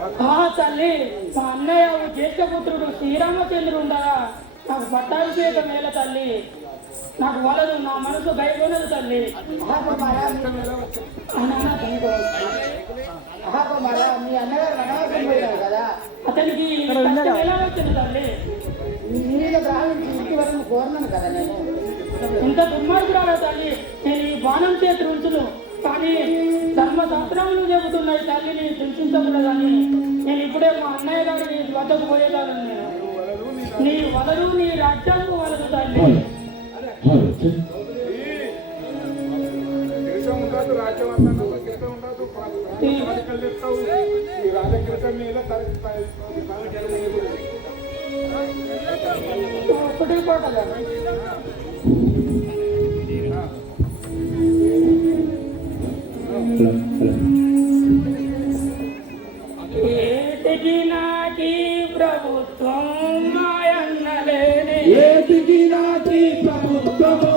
తల్లి మా అన్నయ్య జ్యేష్ఠపుత్రుడు శ్రీరామచంద్రుడు ఉండగా నాకు పట్టాభిషేకం వేల తల్లి. నాకు వలదు, నా మనసు గైకొనదు తల్లి. మీ అన్నగారు వనవాసం పోయారు కదా, అతనికి కష్టం ఎలా వచ్చింది తల్లి? మీద గ్రహించి ఇంటి వరకు కోరినాను కదా నేను. ఇంత దుర్మార్గురాలా తల్లి? నేను ఈ బాణం చేతి ఉంచును, కానీ ధర్మశాస్త్రములు చెబుతున్నాయి తల్లిని దూషించకూడదని. నేను ఇప్పుడే మా అన్నయ్య గారిని వద్దకు పోయేదాన్ని. నేను నీ వలదు, నీ రాజ్యానికి వలదు తల్లి. ఒకటి కోటగా ఏటికి నాకి ప్రభుత్వం మాయన్నలేని, ఏటికి నాకి ప్రభుత్వము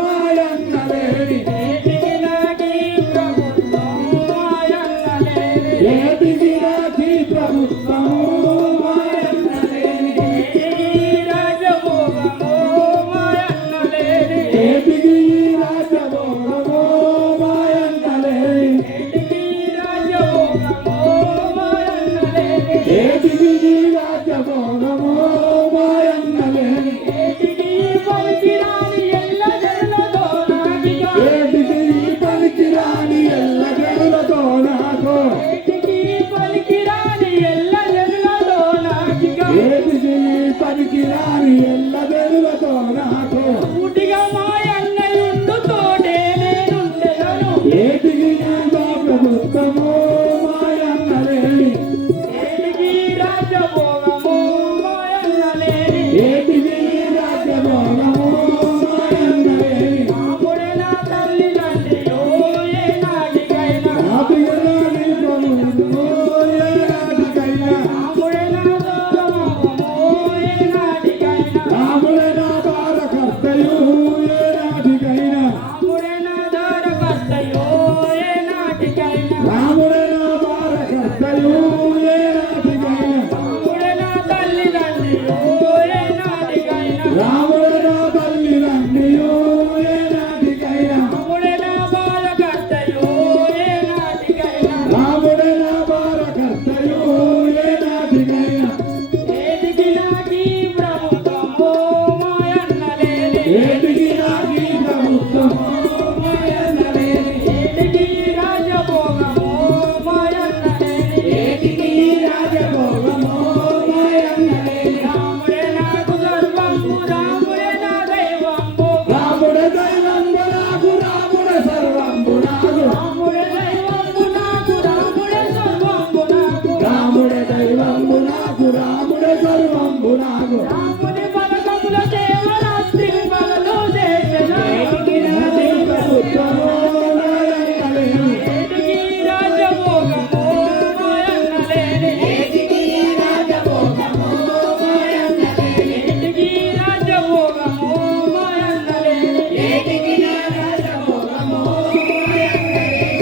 మాయన్నలేని, ఏటికి నాకి ప్రభుత్వం మాయన్నలేని, ఏటికి నాకి ప్రభుత్వము మాయన్నలేని, ఏటికి రాజభోగము మాయన్నలేని, ఏటికి రాజభోగము మాయన్నలేని, ఏటికి రాజభోగము మాయన్నలేని, ఏటికి రాజభోగము మాయన్నలేని, ఏటికి పలికిరాని ఎల్ల జనులతో నాకిగా, ఏటికి పలికిరాని ఎల్ల జనులతో నాకు, ఏటికి పలికిరాని ఎల్ల జనులతో నాకిగా, ఏటికి పలికిరాని ఎల్ల జనులతో నాకు, ఊటిగా మాయన్నయుండు తోడే నేనుండెదను, ఏటికి నా ప్రభుత్వము మాయన్నలేని, ఏటికి రాజభోగము మాయన్నలేని, ఏటికి రాజభోగము మాయన్నలేని, రాముడే నా తల్లి తండ్రియో ఏనాటికైనా, రాపిగరాని ప్రభుత్వము ఏనాటికైనా, రాముడే నా దూరమో ఏనాటికైనా, రాముడే నా భారకర్తయు ఏనాటికైనా, రాముడే నా దారకర్తయో ఏనాటికైనా, రాముడే నా భారకర్తయు ఏనాటికైనా, రాముడే నా తల్లి తండ్రియో ఏనాటికైనా, రాముడే నా తల్లి తండ్రియు ఏనాటికైనా, రాముడే నా బాలకర్తయో ఏనాటికైనా, రాముడే నా భారకర్తయు ఏనాటికైనా, ఏటికి నాకి ప్రభుత్వమో మాయన్నలేని, ఏటికి నాకి ప్రభుత్వము మాయన్నలేని, ఏటికి రాజభోగమో మాయన్నలేని, ఏటికి రాజభోగము మాయన్నలేని, రాముడే నాకు సర్వంబు, రాముడే నా దైవంబు, రాముడే దైవంబు నాకు, రాముడే సర్వంబు నాకు, రాముడే దైవంబు నాకు, రాముడే సర్వంబు నాకు, రాముడే దైవంబు నాకు, రాముడే సర్వంబు నాకు, రాముని పథకముల సేవ రాత్రి పగలు చేసెదా, ఏటికి నాకి ప్రభుత్వము మాయన్నలేని, ఏటికి రాజభోగమో మాయన్నలేని, ఏటికి రాజభోగము మాయన్నలేని, ఏటికి రాజభోగమో మాయన్నలేని. ఏటికి రాజభోగము మాయన్నలేని.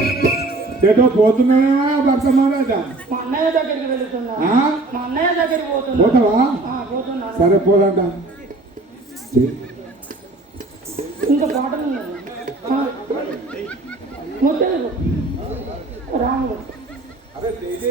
ఏటో పోతున్నావా వర్తమానదా? మా అన్నయ్య దగ్గరికి వెళుతున్నా, ఆ? మా అన్నయ్య దగ్గరికి పోతున్నా. పోతావా? పోతున్నా. సరే పోదంట. ఇంకా పాటలు ఉన్నాయి. ముత్తలు రాముడు అదే తేజీ